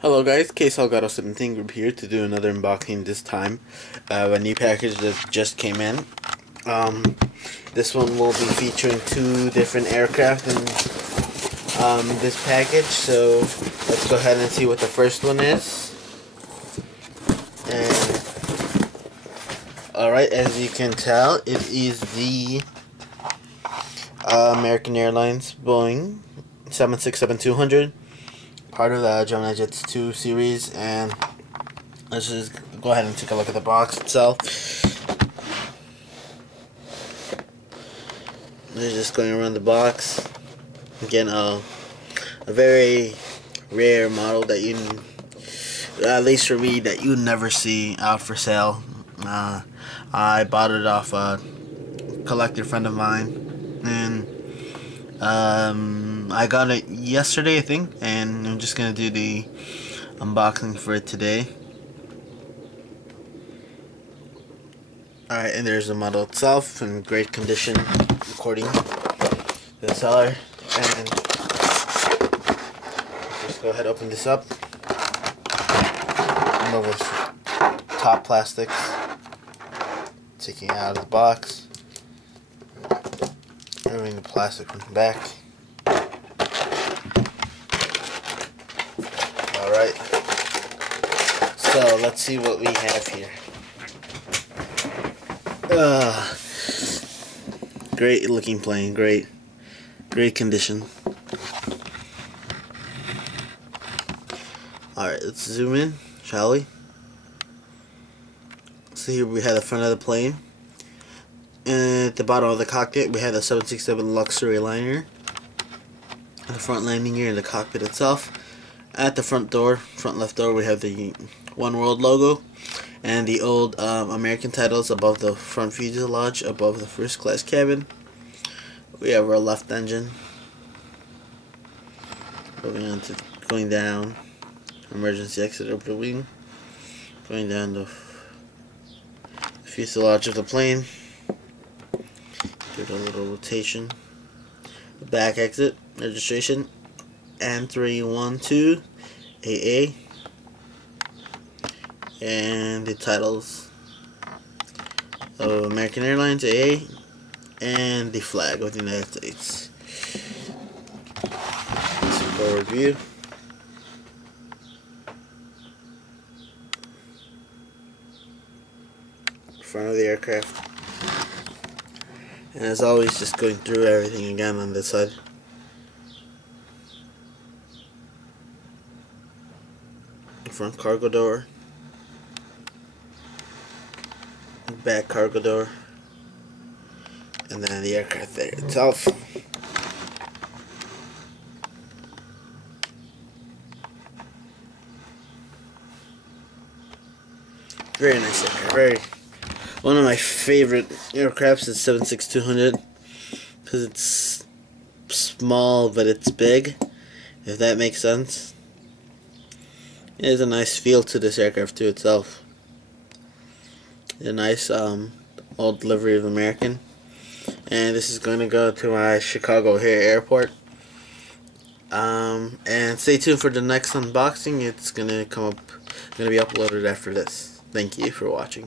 Hello guys, KSLGauto17 Group here to do another unboxing. This time a new package that just came in. This one will be featuring two different aircraft in this package, so let's go ahead and see what the first one is. And alright, as you can tell, it is the American Airlines Boeing 767-200, part of the Gemini Jets 2 series. And let's just go ahead and take a look at the box itself. They're just going around the box. Again, a very rare model that you, at least for me, that you never see out for sale. I bought it off a collector friend of mine, and I got it yesterday, I think, and I'm just gonna do the unboxing for it today. Alright, and there's the model itself in great condition, according to the seller. And just go ahead and open this up. Remove this top plastics, taking it out of the box, removing the plastic from the back. Alright, so let's see what we have here. Great looking plane, great condition. Alright, let's zoom in, shall we? So here we have the front of the plane, and at the bottom of the cockpit we have the 767 luxury liner, the front landing gear and the cockpit itself. At the front left door, we have the One World logo and the old American titles above the front fuselage, above the first class cabin. We have our left engine. Moving on to going down, emergency exit over the wing, going down the fuselage of the plane. Give it a little rotation. The back exit, registration, N312 AA, and the titles of American Airlines AA, and the flag of the United States. Forward view. Front of the aircraft. And as always, just going through everything again on this side. The front cargo door. The back cargo door. And then the aircraft there itself. Very nice aircraft. One of my favorite aircrafts is 767-200 because it's small but it's big, if that makes sense. It has a nice feel to this aircraft too itself. A nice old livery of American. And this is going to go to my Chicago O'Hare Airport. And stay tuned for the next unboxing. It's going to be uploaded after this. Thank you for watching.